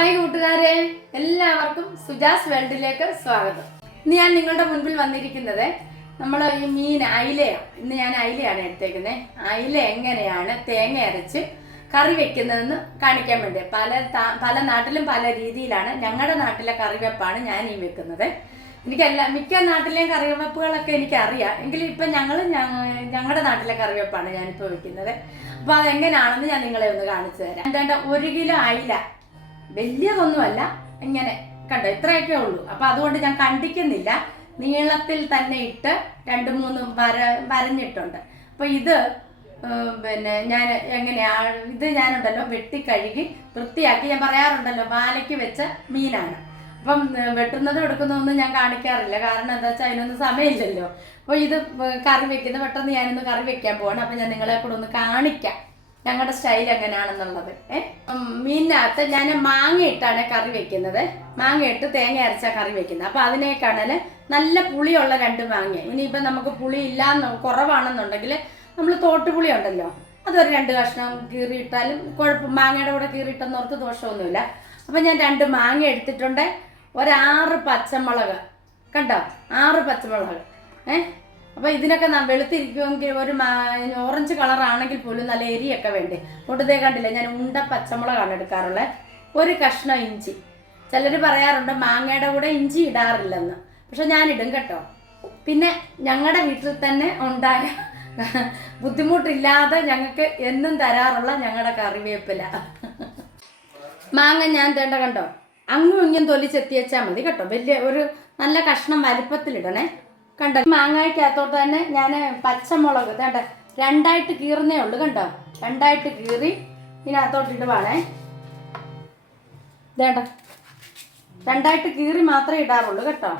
Hi കൂട്ടുകാരെ. എല്ലാവർക്കും സുജാസ് വേൾഡിലേക്ക് സ്വാഗതം. ഇന്ന് ഞാൻ നിങ്ങളുടെ മുൻപിൽ വന്നിരിക്കുന്നത് നമ്മൾ ഈ മീൻ അയിലയാണ് ഇന്ന് ഞാൻ അയിലയാണ് എടുത്തേക്കുന്നത് അയില എങ്ങനെയാണ് തേങ്ങ അരച്ച് കറി വെക്കുന്നതെന്ന് കാണിക്കാൻ വേണ്ടി. പല പല നാട്ടിലും പല രീതിയിലാണ് ഞങ്ങളുടെ നാട്ടിലെ കറിവെപ്പാണ് ഞാൻ ഈ വെക്കുന്നത്. എനിക്കെല്ലാ മിക്ക നാട്ടിലെയും കറിവെപ്പുകളൊക്കെ എനിക്കറിയാം. എങ്കിലും ഇപ്പം ഞങ്ങൾ ഞങ്ങളുടെ നാട്ടിലെ കറിവെപ്പാണ് ഞാനിപ്പോൾ വെക്കുന്നത്. അപ്പോൾ അതെങ്ങനെയാണെന്ന് ഞാൻ നിങ്ങളെ ഒന്ന് കാണിച്ചു തരാം. എന്താണ്ട് ഒരു കിലോ അയില വലിയതൊന്നുമല്ല. ഇങ്ങനെ കണ്ടോ? ഇത്രയൊക്കെ ഉള്ളൂ. അപ്പൊ അതുകൊണ്ട് ഞാൻ കണ്ടിക്കുന്നില്ല. നീളത്തിൽ തന്നെ ഇട്ട് രണ്ട് മൂന്ന് വര വരഞ്ഞിട്ടുണ്ട്. അപ്പൊ ഇത് പിന്നെ ഞാൻ എങ്ങനെയാ ഇത് ഞാനുണ്ടല്ലോ വെട്ടി കഴുകി വൃത്തിയാക്കി ഞാൻ പറയാറുണ്ടല്ലോ വാലയ്ക്ക് വെച്ച മീനാണ്. അപ്പം വെട്ടുന്നതും എടുക്കുന്നതൊന്നും ഞാൻ കാണിക്കാറില്ല. കാരണം എന്താ വെച്ചാൽ അതിനൊന്നും സമയമില്ലല്ലോ. അപ്പോൾ ഇത് കറി വെക്കുന്ന പെട്ടെന്ന് ഞാനൊന്ന് കറി വെക്കാൻ പോവാണ്. അപ്പം ഞാൻ നിങ്ങളെ കൂടെ ഒന്ന് കാണിക്കാം. ഞങ്ങളുടെ സ്റ്റൈൽ എങ്ങനെയാണെന്നുള്ളത് ഏഹ് മീനിനകത്ത് ഞാൻ മാങ്ങ ഇട്ടാണ് കറി വെക്കുന്നത്. മാങ്ങ ഇട്ട് തേങ്ങ അരച്ച കറി വെക്കുന്നത്. അപ്പൊ അതിനേക്കാണൽ നല്ല പുളിയുള്ള രണ്ട് മാങ്ങ. ഇനിയിപ്പം നമുക്ക് പുളി ഇല്ലാന്ന് കുറവാണെന്നുണ്ടെങ്കിൽ നമ്മൾ തോട്ടുപുളി ഉണ്ടല്ലോ അതൊരു രണ്ട് കഷ്ണം കീറിയിട്ടാലും കുഴപ്പം മാങ്ങയുടെ കൂടെ കീറിയിട്ടെന്നോർത്ത് ദോഷമൊന്നുമില്ല. അപ്പം ഞാൻ രണ്ട് മാങ്ങ എടുത്തിട്ടുണ്ട്. ഒരാറ് പച്ചമുളക്. കണ്ടോ? ആറ് പച്ചമുളക്. ഏഹ് അപ്പൊ ഇതിനൊക്കെ വെളുത്തിരിക്കുമെങ്കിൽ ഒരു ഓറഞ്ച് കളർ ആണെങ്കിൽ പോലും നല്ല എരിയൊക്കെ വേണ്ടേ? പൊട്ടുതേ കണ്ടില്ല? ഞാൻ ഉണ്ട പച്ചമുളകാണ് എടുക്കാറുള്ളത് ഒരു കഷ്ണം ഇഞ്ചി. ചിലർ പറയാറുണ്ട് മാങ്ങയുടെ കൂടെ ഇഞ്ചി ഇടാറില്ലെന്ന്. പക്ഷെ ഞാനിടും കേട്ടോ. പിന്നെ ഞങ്ങളുടെ വീട്ടിൽ തന്നെ ഉണ്ടായ ബുദ്ധിമുട്ടില്ലാതെ ഞങ്ങൾക്ക് എന്നും തരാറുള്ള ഞങ്ങളുടെ കറിവേപ്പില. മാങ്ങ ഞാൻ തേണ്ട കണ്ടോ? അങ്ങും ഇങ്ങും തൊലിച്ചെത്തിയച്ചാൽ മതി കേട്ടോ. വലിയ ഒരു നല്ല കഷ്ണം വലിപ്പത്തിലിടണേ. കണ്ടോ? മാങ്ങായ്ക്കകത്തോട്ട് തന്നെ ഞാൻ പച്ചമുളക് തേണ്ട രണ്ടായിട്ട് കീറുന്നേ ഉള്ളൂ കണ്ടോ? രണ്ടായിട്ട് കീറി ഇതിനകത്തോട്ട് ഇടുവാണേ ഇതേണ്ട രണ്ടായിട്ട് കീറി മാത്രമേ ഇടാറുള്ളൂ കേട്ടോ.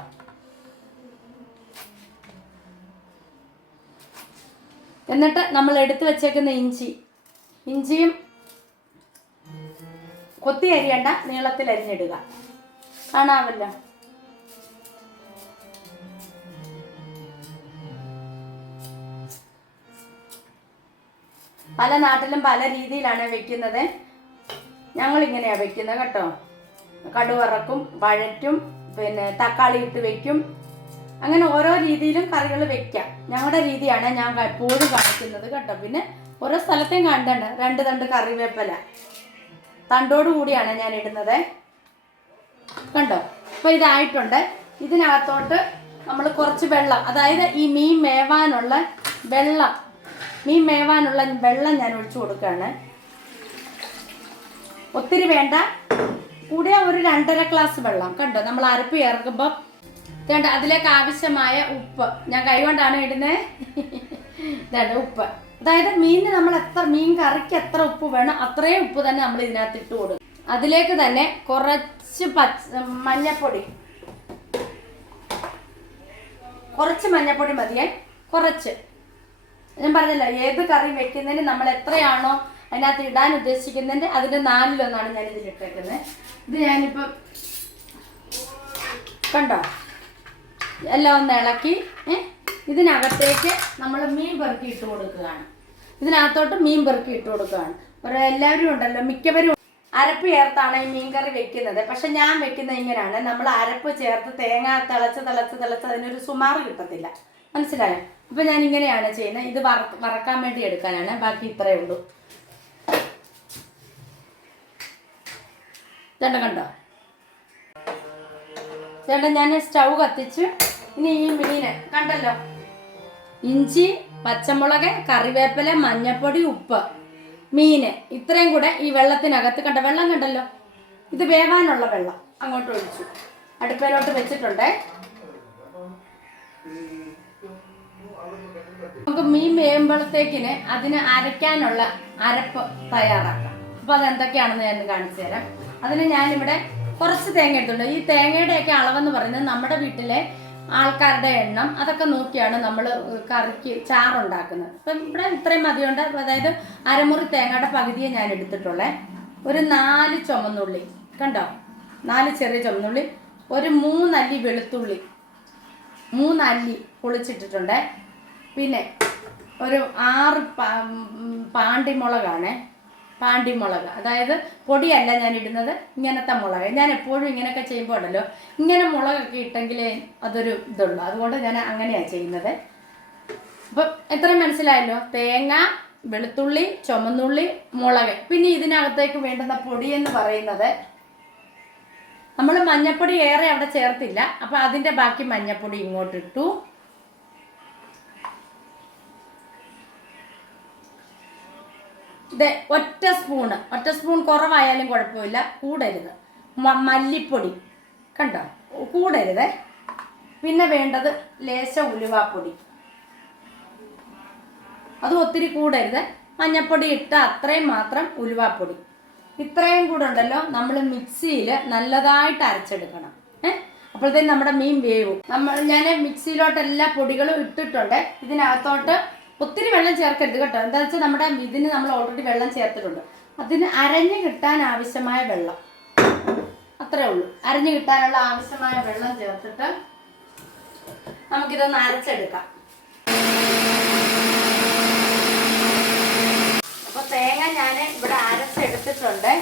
എന്നിട്ട് നമ്മൾ എടുത്തു വെച്ചേക്കുന്ന ഇഞ്ചി. ഇഞ്ചിയും കൊത്തി അരിയണ്ട നീളത്തിൽ അരിഞ്ഞിടുക. കാണാമല്ലോ? പല നാട്ടിലും പല രീതിയിലാണ് വെക്കുന്നത്. ഞങ്ങൾ ഇങ്ങനെയാണ് വെക്കുന്നത് കേട്ടോ. കടുവറക്കും വഴറ്റും പിന്നെ തക്കാളി ഇട്ട് വെക്കും. അങ്ങനെ ഓരോ രീതിയിലും കറികൾ വെക്കാം. ഞങ്ങളുടെ രീതിയാണ് ഞാൻ എപ്പോഴും കാണിക്കുന്നത് കേട്ടോ. പിന്നെ ഓരോ സ്ഥലത്തെയും കണ്ടണ്ട് രണ്ട് തണ്ട് കറിവേപ്പില. തണ്ടോട് കൂടിയാണ് ഞാൻ ഇടുന്നത്. കണ്ടോ? ഇപ്പൊ ഇതായിട്ടുണ്ട്. ഇതിനകത്തോട്ട് നമ്മൾ കുറച്ച് വെള്ളം അതായത് ഈ മീൻ മേവാനുള്ള വെള്ളം മീൻ മേവാനുള്ള വെള്ളം ഞാൻ ഒഴിച്ചു കൊടുക്കുകയാണ്. ഒത്തിരി വേണ്ട. കൂടിയ ഒരു രണ്ടര ഗ്ലാസ് വെള്ളം. കണ്ടോ? നമ്മൾ അരപ്പ് ചേർക്കുമ്പോൾ വേണ്ട അതിലേക്ക് ആവശ്യമായ ഉപ്പ്. ഞാൻ കൈകൊണ്ടാണ് ഇടുന്നത് ഇതാണ് ഉപ്പ്. അതായത് മീനിന് നമ്മൾ എത്ര മീൻ കറിക്ക് എത്ര ഉപ്പ് വേണം അത്രയും ഉപ്പ് തന്നെ നമ്മൾ ഇതിനകത്ത് ഇട്ട് കൊടുക്കും. അതിലേക്ക് തന്നെ കുറച്ച് പച്ച മഞ്ഞപ്പൊടി. കുറച്ച് മഞ്ഞപ്പൊടി മതിയേ. കുറച്ച്. ഞാൻ പറഞ്ഞല്ലോ ഏത് കറി വെക്കുന്നതിന് നമ്മൾ എത്രയാണോ അതിനകത്ത് ഇടാൻ ഉദ്ദേശിക്കുന്നതിന്റെ അതിന്റെ നാലിലൊന്നാണ് ഞാൻ ഇതിൽ ഇട്ടേക്കുന്നത്. ഇത് ഞാനിപ്പം കണ്ടോ? എല്ലാം ഒന്ന് ഇളക്കി ഇതിനകത്തേക്ക് നമ്മൾ മീൻ പെറുക്കി ഇട്ട് കൊടുക്കുകയാണ്. ഇതിനകത്തോട്ട് മീൻ പെറുക്കി ഇട്ട് കൊടുക്കുകയാണ്. ഒരു എല്ലാവരും ഉണ്ടല്ലോ മിക്കവരും അരപ്പ് ചേർത്താണ് ഈ മീൻകറി വെക്കുന്നത്. പക്ഷെ ഞാൻ വെക്കുന്നത് ഇങ്ങനെയാണ്. നമ്മൾ അരപ്പ് ചേർത്ത് തേങ്ങ തിളച്ച് തിളച്ച് തിളച്ച് അതിനൊരു സുമാറ് കിട്ടത്തില്ല. മനസ്സിലായോ? അപ്പൊ ഞാൻ ഇങ്ങനെയാണ് ചെയ്യുന്നത്. ഇത് വറ വറക്കാൻ വേണ്ടി എടുക്കാനാണ്. ബാക്കി ഇത്രയേ ഉള്ളൂ. ചേട്ടൻ കണ്ടോ? ചേട്ടൻ ഞാൻ സ്റ്റൗ കത്തിച്ച് ഇനി ഈ മീന് കണ്ടല്ലോ. ഇഞ്ചി പച്ചമുളക് കറിവേപ്പില മഞ്ഞപ്പൊടി ഉപ്പ്. മീന് ഇത്രയും കൂടെ ഈ വെള്ളത്തിനകത്ത് കണ്ട വെള്ളം കണ്ടല്ലോ? ഇത് വേവാനുള്ള വെള്ളം. അങ്ങോട്ട് ഒഴിച്ചു. അടുപ്പയിലോട്ട് വെച്ചിട്ടുണ്ടേ. നമുക്ക് മീൻ വേകുമ്പോഴത്തേക്കിന് അതിന് അരയ്ക്കാനുള്ള അരപ്പ് തയ്യാറാക്കാം. അപ്പൊ അതെന്തൊക്കെയാണെന്ന് ഞാൻ കാണിച്ചു തരാം. അതിന് ഞാനിവിടെ കുറച്ച് തേങ്ങ എടുത്തിട്ടുണ്ട്. ഈ തേങ്ങയുടെയൊക്കെ അളവെന്ന് പറയുന്നത് നമ്മുടെ വീട്ടിലെ ആൾക്കാരുടെ എണ്ണം. അതൊക്കെ നോക്കിയാണ് നമ്മൾ കറിക്ക് ചാറുണ്ടാക്കുന്നത്. അപ്പം ഇവിടെ ഇത്രയും മതിയുണ്ട്. അതായത് അരമുറി തേങ്ങയുടെ പകുതിയെ ഞാൻ എടുത്തിട്ടുള്ളേ. ഒരു നാല് ചുമന്നുള്ളി. കണ്ടോ? നാല് ചെറിയ ചുമന്നുള്ളി. ഒരു മൂന്നല്ലി വെളുത്തുള്ളി. മൂന്നല്ലി പൊളിച്ചിട്ടിട്ടുണ്ട്. പിന്നെ ഒരു ആറ് പാണ്ടിമുളകാണ്. പാണ്ടിമുളക്. അതായത് പൊടിയല്ല ഞാൻ ഇടുന്നത് ഇങ്ങനത്തെ മുളക്. ഞാൻ എപ്പോഴും ഇങ്ങനെയൊക്കെ ചെയ്യുമ്പോൾ ഉണ്ടല്ലോ ഇങ്ങനെ മുളകൊക്കെ ഇട്ടെങ്കിലേ അതൊരു ഇതുള്ളൂ. അതുകൊണ്ട് ഞാൻ അങ്ങനെയാണ് ചെയ്യുന്നത്. അപ്പം എത്ര മനസ്സിലായല്ലോ? തേങ്ങ വെളുത്തുള്ളി ചുമന്നുള്ളി മുളക്. പിന്നെ ഇതിനകത്തേക്ക് വേണ്ടുന്ന പൊടി എന്ന് പറയുന്നത് നമ്മൾ മഞ്ഞപ്പൊടി ഏറെ അവിടെ ചേർത്തില്ല. അപ്പം അതിന്റെ ബാക്കി മഞ്ഞപ്പൊടി ഇങ്ങോട്ട് ഇത് ഒറ്റ സ്പൂണ്. ഒറ്റ സ്പൂൺ കുറവായാലും കുഴപ്പമില്ല. കൂടരുത്. മല്ലിപ്പൊടി. കണ്ടോ? കൂടരുത്. പിന്നെ വേണ്ടത് ലേശ ഉലുവാപ്പൊടി. അത് ഒത്തിരി കൂടരുത്. മഞ്ഞപ്പൊടി ഇട്ട അത്രയും മാത്രം ഉലുവാപ്പൊടി. ഇത്രയും കൂടെ ഉണ്ടല്ലോ നമ്മൾ മിക്സിയിൽ നല്ലതായിട്ട് അരച്ചെടുക്കണം. ഏഹ് അപ്പോഴത്തേക്കും നമ്മുടെ മീൻ വേവും. നമ്മൾ ഞാൻ മിക്സിയിലോട്ട് എല്ലാ പൊടികളും ഇട്ടിട്ടുണ്ട്. ഇതിനകത്തോട്ട് ഒത്തിരി വെള്ളം ചേർക്കരുത് കേട്ടോ. എന്താ വെച്ചാൽ നമ്മുടെ ഇതിന് നമ്മൾ ഓൾറെഡി വെള്ളം ചേർത്തിട്ടുണ്ട്. അതിന് അരഞ്ഞു കിട്ടാൻ ആവശ്യമായ വെള്ളം. അത്രേ ഉള്ളൂ. അരഞ്ഞു കിട്ടാനുള്ള ആവശ്യമായ വെള്ളം ചേർത്തിട്ട് നമുക്കിതൊന്ന് അരച്ചെടുക്കാം. അപ്പൊ തേങ്ങ ഞാൻ ഇവിടെ അരച്ചെടുത്തിട്ടുണ്ട്.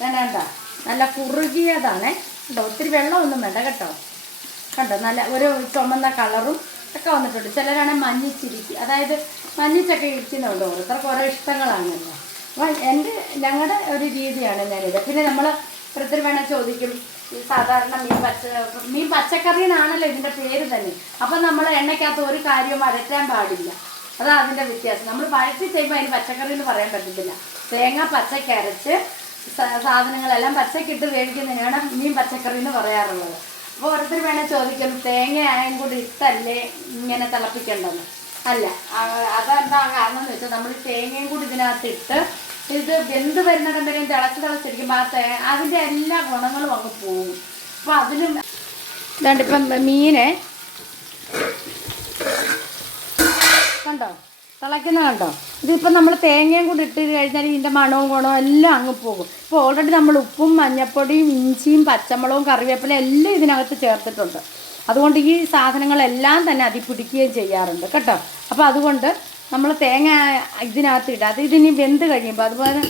കണ്ടോ നല്ല കുറുകിയതാണ്. കേട്ടോ ഒത്തിരി വെള്ളമൊന്നും വേണ്ട കേട്ടോ. കണ്ടോ? നല്ല ഒരു ചുമന്ന കളറും ഒക്കെ വന്നിട്ടുണ്ട്. ചിലരാണെങ്കിൽ മഞ്ഞിച്ചിരിക്കും. അതായത് മഞ്ഞിച്ചൊക്കെ ഇരിക്കുന്നുണ്ട് ഓരോരുത്തർക്ക് ഓരോ ഇഷ്ടങ്ങളാണല്ലോ അപ്പം എന്റെ ഞങ്ങളുടെ ഒരു രീതിയാണ് ഞാനിത് പിന്നെ നമ്മൾ ഓരോരുത്തർ വേണേൽ ചോദിക്കും. ഈ സാധാരണ മീൻ പച്ച മീൻ പച്ചക്കറി ഇതിന്റെ പേര് തന്നെ. അപ്പം നമ്മൾ എണ്ണയ്ക്കകത്ത് ഒരു കാര്യവും വരറ്റാൻ പാടില്ല. അതാണ് അതിന്റെ വ്യത്യാസം. നമ്മൾ വഴറ്റി ചെയ്യുമ്പോൾ അതിന് പച്ചക്കറി എന്ന് പറയാൻ പറ്റത്തില്ല. തേങ്ങ പച്ചക്കരച്ച് സാധനങ്ങളെല്ലാം പച്ചക്കിട്ട് വേവിക്കുന്നതിനാണ് മീൻ പച്ചക്കറി എന്ന് പറയാറുള്ളത്. അപ്പോൾ ഓരോരുത്തർ വേണേൽ ചോദിക്കും. തേങ്ങ ആയും കൂടി ഇട്ടല്ലേ ഇങ്ങനെ തിളപ്പിക്കേണ്ടത്? അല്ല അതെന്താ കാരണം എന്ന് വെച്ചാൽ നമ്മൾ തേങ്ങയും കൂടി ഇതിനകത്ത് ഇട്ട് ഇത് വെന്ത് വരുന്നിടം വരെയും തിളച്ച് തിളച്ചിരിക്കുമ്പോൾ ആ തേ അതിന്റെ എല്ലാ ഗുണങ്ങളും അങ്ങ് പോകും. അപ്പോൾ അതിലും ഇതാണ്ട് ഇപ്പം മീനെ കണ്ടോ? തിളയ്ക്കുന്നത് കണ്ടോ? ഇതിപ്പോൾ നമ്മൾ തേങ്ങയും കൂടി ഇട്ട് കഴിഞ്ഞാൽ ഇതിന്റെ മണവും ഗുണവും എല്ലാം അങ്ങ് പോകും. ഇപ്പോൾ ഓൾറെഡി നമ്മൾ ഉപ്പും മഞ്ഞപ്പൊടിയും ഇഞ്ചിയും പച്ചമുളകും കറിവേപ്പിലും എല്ലാം ഇതിനകത്ത് ചേർത്തിട്ടുണ്ട്. അതുകൊണ്ട് ഈ സാധനങ്ങളെല്ലാം തന്നെ അതിപ്പിടിക്കുകയും ചെയ്യാറുണ്ട് കേട്ടോ. അപ്പോൾ അതുകൊണ്ട് നമ്മൾ തേങ്ങ ഇതിനകത്ത് ഇടാതെ ഇതിനി വെന്ത് കഴിയുമ്പോൾ അതുപോലെ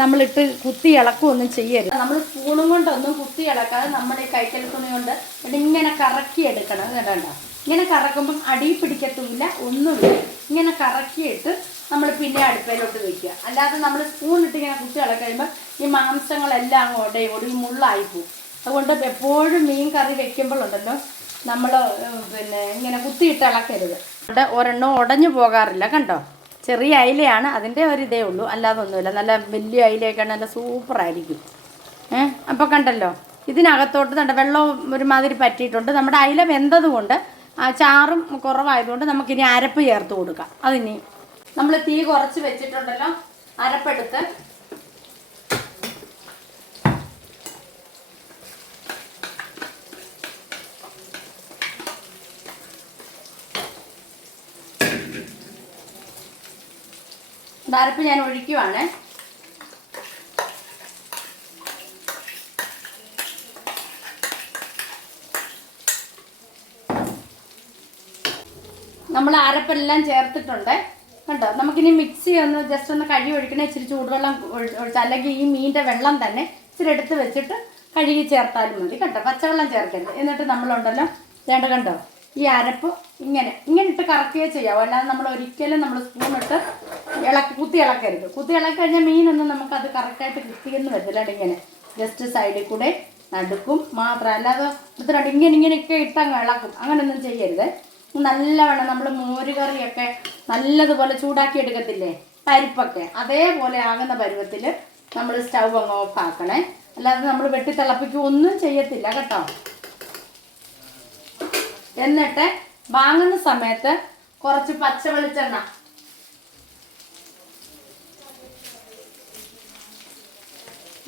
നമ്മളിട്ട് കുത്തി ഇളക്കുകയൊന്നും ചെയ്യരുത്. നമ്മൾ സ്പൂണും കൊണ്ടൊന്നും കുത്തി ഇളക്കാതെ നമ്മൾ ഈ കൈക്കൽ തുണി കൊണ്ട് ഇങ്ങനെ കറക്കി എടുക്കണം കേട്ടോ. ഇങ്ങനെ കറക്കുമ്പം അടി പിടിക്കത്തുമില്ല ഒന്നുമില്ല. ഇങ്ങനെ കറക്കിയിട്ട് നമ്മൾ പിന്നെ അടുപ്പയിലോട്ട് വെക്കുക. അല്ലാതെ നമ്മൾ സ്പൂണിട്ട് ഇങ്ങനെ കുത്തി ഇളക്കുമ്പോൾ ഈ മാംസങ്ങളെല്ലാം അങ്ങോട്ടേ ഓടി മുള്ളായി പോകും അതുകൊണ്ട് എപ്പോഴും മീൻ കറി വെക്കുമ്പോഴുണ്ടല്ലോ നമ്മൾ പിന്നെ ഇങ്ങനെ കുത്തിയിട്ട് ഇളക്കരുത്. അവിടെ ഒരെണ്ണം ഉടഞ്ഞു പോകാറില്ല കണ്ടോ? ചെറിയ അയിലയാണ് അതിന്റെ ഒരു ഇതേ ഉള്ളൂ. അല്ലാതെ ഒന്നുമില്ല നല്ല വലിയ അയിലയൊക്കെ നല്ല സൂപ്പറായിരിക്കും. ഏഹ് അപ്പോൾ കണ്ടല്ലോ ഇതിനകത്തോട്ട് നല്ല വെള്ളം ഒരുമാതിരി പറ്റിയിട്ടുണ്ട്. നമ്മുടെ അയില വെന്തതുകൊണ്ട് ആ ചാറും കുറവായതുകൊണ്ട് നമുക്കിനി അരപ്പ് ചേർത്ത് കൊടുക്കാം. അതിനി നമ്മൾ തീ കുറച്ച് വെച്ചിട്ടുണ്ടല്ലോ അരപ്പെടുത്ത് അരപ്പ് ഞാൻ ഒഴിക്കുവാണ്. നമ്മൾ അരപ്പെല്ലാം ചേർത്തിട്ടുണ്ട്. കണ്ടോ? നമുക്കിനി മിക്സി ഒന്ന് ജസ്റ്റ് ഒന്ന് കഴുകി ഒഴിക്കണേ. ഇച്ചിരി ചൂടുവെള്ളം ഒഴി- ഒഴിച്ച് അല്ലെങ്കിൽ ഈ മീനിന്റെ വെള്ളം തന്നെ ഇച്ചിരി എടുത്ത് വെച്ചിട്ട് കഴുകി ചേർത്താലും മതി. കേട്ടോ പച്ചവെള്ളം ചേർക്കരുത്. എന്നിട്ട് നമ്മളുണ്ടല്ലോ. വേണ്ട കണ്ടോ? ഈ അരപ്പ് ഇങ്ങനെ ഇങ്ങനെ ഇട്ട് കറക്കുകയോ ചെയ്യാവോ. അല്ലാതെ നമ്മൾ ഒരിക്കലും നമ്മൾ സ്പൂൺ ഇട്ട് ഇളക്കി കുത്തി ഇളക്കരുത്. കുത്തി ഇളക്കി കഴിഞ്ഞാൽ മീനൊന്നും നമുക്കത് കറക്റ്റായിട്ട് കിട്ടിയെന്ന് വരില്ല. ഇങ്ങനെ ജസ്റ്റ് സൈഡിൽ കൂടെ നടുക്കും മാത്രം. അല്ലാതെ എടുത്തിട്ട് ഇങ്ങനെ ഇങ്ങനെയൊക്കെ ഇട്ടങ്ങ് ഇളക്കും. അങ്ങനെയൊന്നും ചെയ്യരുത്. നല്ലവണ്ണം നമ്മൾ മോരുകറിയൊക്കെ നല്ലതുപോലെ ചൂടാക്കി എടുക്കത്തില്ലേ? പരിപ്പൊക്കെ. അതേപോലെ ആകുന്ന പരുവത്തിൽ നമ്മൾ സ്റ്റൗ അങ്ങ് ഓഫ് ആക്കണേ. അല്ലാതെ നമ്മൾ വെട്ടി തിളപ്പിക്കുക ഒന്നും ചെയ്യത്തില്ല കേട്ടോ. എന്നിട്ട് വാങ്ങുന്ന സമയത്ത് കുറച്ച് പച്ച വെളിച്ചെണ്ണ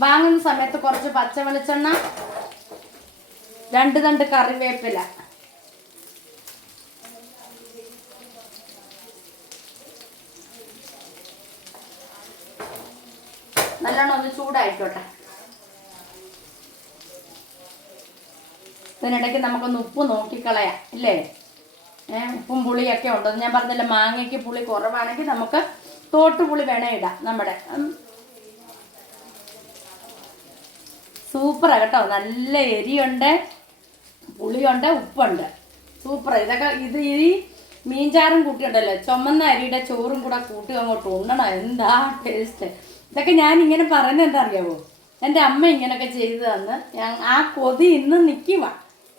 വാങ്ങുന്ന സമയത്ത് കുറച്ച് പച്ച വെളിച്ചെണ്ണ രണ്ട് തണ്ട് കറിവേപ്പില. നല്ലോണം ഒന്ന് ചൂടായിക്കോട്ടെ. ഇതിനിടയ്ക്ക് നമുക്കൊന്ന് ഉപ്പ് നോക്കിക്കളയാം ഇല്ലേ? ഉപ്പും പുളിയൊക്കെ ഉണ്ടോ ഞാൻ പറഞ്ഞില്ല മാങ്ങയ്ക്ക് പുളി കുറവാണെങ്കിൽ നമുക്ക് തോട്ടുപുളി വേണേ ഇടാം നമ്മുടെ. ഉം, സൂപ്പറാ കേട്ടോ. നല്ല എരിയുണ്ട് പുളിയുണ്ട് ഉപ്പുണ്ട്. സൂപ്പർ ഇതൊക്കെ ഇത് ഈ മീൻചാറും കൂട്ടിയുണ്ടല്ലോ. ചുമന്ന അരിയുടെ ചോറും കൂടെ കൂട്ടി അങ്ങോട്ട് ഉണ്ണണം. എന്താ ടേസ്റ്റ് ഇതൊക്കെ ഞാൻ ഇങ്ങനെ പറയുന്നത് എന്താ അറിയാവോ എന്റെ അമ്മ ഇങ്ങനെയൊക്കെ ചെയ്തു തന്ന്. ഞാൻ ആ കൊതി ഇന്ന് നിൽക്കുക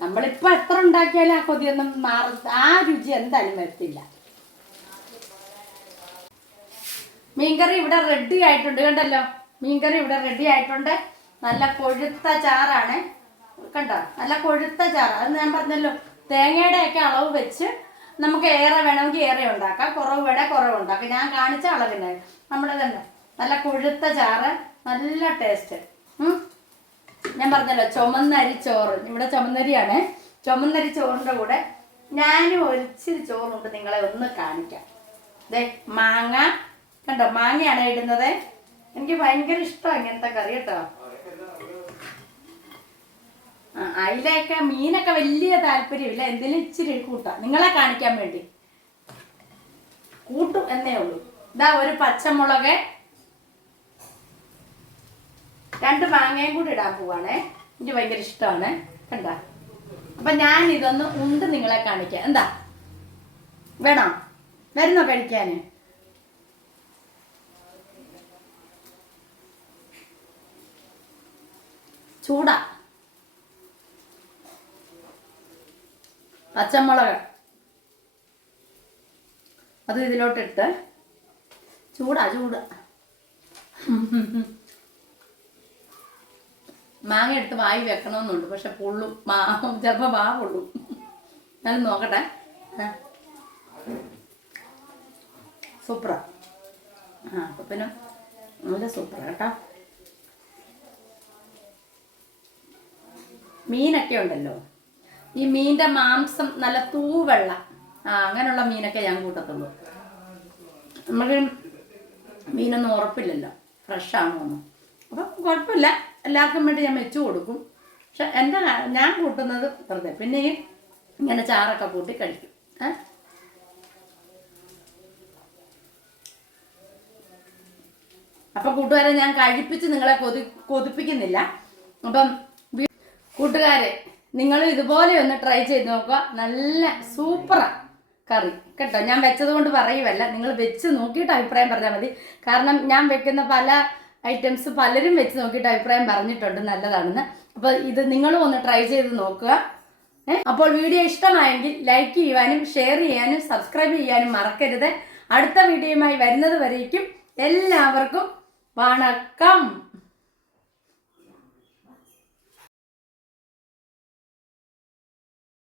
നമ്മളിപ്പോൾ എത്ര ഉണ്ടാക്കിയാലും ആ കൊതിയൊന്നും മാറ ആ രുചി എന്തായാലും വരത്തില്ല. മീൻകറി ഇവിടെ റെഡി ആയിട്ടുണ്ട് കണ്ടല്ലോ? മീൻകറി ഇവിടെ റെഡി ആയിട്ടുണ്ട്. നല്ല കൊഴുത്ത ചാറാണ്. കണ്ടോ? നല്ല കൊഴുത്ത ചാറ്. അത് ഞാൻ പറഞ്ഞല്ലോ തേങ്ങയുടെ ഒക്കെ അളവ് വെച്ച് നമുക്ക് ഏറെ വേണമെങ്കിൽ ഏറെ ഉണ്ടാക്കാം. കുറവ് വേണേൽ കുറവ് ഉണ്ടാക്കാം. ഞാൻ കാണിച്ച അളവിന്. നമ്മുടെ തന്നെ നല്ല കൊഴുത്ത ചാറ് നല്ല ടേസ്റ്റ്. ഞാൻ പറഞ്ഞല്ലോ ചുമന്നരി ചോറ്. ഇവിടെ ചുമന്നരിയാണ്. ചുമന്നരി ചോറിന്റെ കൂടെ ഞാനും ഒരിച്ചിരി ചോറുണ്ട് നിങ്ങളെ ഒന്ന് കാണിക്കാം. ദേ മാങ്ങ. കണ്ടോ? മാങ്ങയാണ് ഇടുന്നത്. എനിക്ക് ഭയങ്കര ഇഷ്ടമാണ് ഇങ്ങനത്തെ കറി കേട്ടോ. അതിലൊക്കെ മീനൊക്കെ വലിയ താല്പര്യമില്ല. എന്തെങ്കിലും ഇച്ചിരി കൂട്ടാം. നിങ്ങളെ കാണിക്കാൻ വേണ്ടി. കൂട്ടും എന്നേ ഉള്ളൂ. ഇതാ ഒരു പച്ചമുളക്. രണ്ട് മാങ്ങയും കൂടി ഇടാൻ പോവാണേ. എനിക്ക് ഭയങ്കര ഇഷ്ടമാണ്. കണ്ട? അപ്പൊ ഞാൻ ഇതൊന്ന് ഉണ്ട് നിങ്ങളെ കാണിക്കാം എന്താ? വേണോ? വരുന്നോ കഴിക്കാന്? ചൂടാ. പച്ചമുളക്. അത് ഇതിലോട്ടിട്ട് ചൂടാ ചൂട്. മാങ്ങ എടുത്ത് വായി വെക്കണമെന്നുണ്ട് പക്ഷെ പൊള്ളും മാ ചിലപ്പോൾ വാ പൊള്ളും. ഞാൻ നോക്കട്ടെ. സൂപ്പറ. ആ അപ്പം പിന്നെ നല്ല സൂപ്പറാ കേട്ടോ. മീനൊക്കെ ഉണ്ടല്ലോ? ഈ മീന്റെ മാംസം നല്ല തൂവെള്ള. ആ അങ്ങനെയുള്ള മീനൊക്കെ ഞാൻ കൂട്ടത്തുള്ളൂ. നമുക്ക് മീനൊന്നും ഉറപ്പില്ലല്ലോ. ഫ്രഷ് ആണോ എന്ന്. അപ്പം കുഴപ്പമില്ല. എല്ലാവർക്കും വേണ്ടി ഞാൻ വെച്ചു കൊടുക്കും. പക്ഷെ എന്റെ ഞാൻ കൂട്ടുന്നത് വെറുതെ. പിന്നെ ഇങ്ങനെ ചാറൊക്കെ കൂട്ടി കഴിക്കും. ഏ? അപ്പൊ കൂട്ടുകാരെ ഞാൻ കഴിപ്പിച്ച് നിങ്ങളെ കൊതി കൊതിപ്പിക്കുന്നില്ല. അപ്പം കൂട്ടുകാരെ നിങ്ങൾ ഇതുപോലെ ഒന്ന് ട്രൈ ചെയ്ത് നോക്കുക. നല്ല സൂപ്പറാണ് കറി. കേട്ടോ ഞാൻ വെച്ചത് കൊണ്ട് പറയുമല്ല നിങ്ങൾ വെച്ച് നോക്കിയിട്ട് അഭിപ്രായം പറഞ്ഞാൽ മതി. കാരണം ഞാൻ വെക്കുന്ന പല ഐറ്റംസ് പലരും വെച്ച് നോക്കിയിട്ട് അഭിപ്രായം പറഞ്ഞിട്ടുണ്ട് നല്ലതാണെന്ന്. അപ്പോൾ ഇത് നിങ്ങളും ഒന്ന് ട്രൈ ചെയ്ത് നോക്കുക. അപ്പോൾ വീഡിയോ ഇഷ്ടമായെങ്കിൽ ലൈക്ക് ചെയ്യാനും ഷെയർ ചെയ്യാനും സബ്സ്ക്രൈബ് ചെയ്യാനും മറക്കരുത്. അടുത്ത വീഡിയോയുമായി വരുന്നത് വരേക്കും എല്ലാവർക്കും വണക്കം.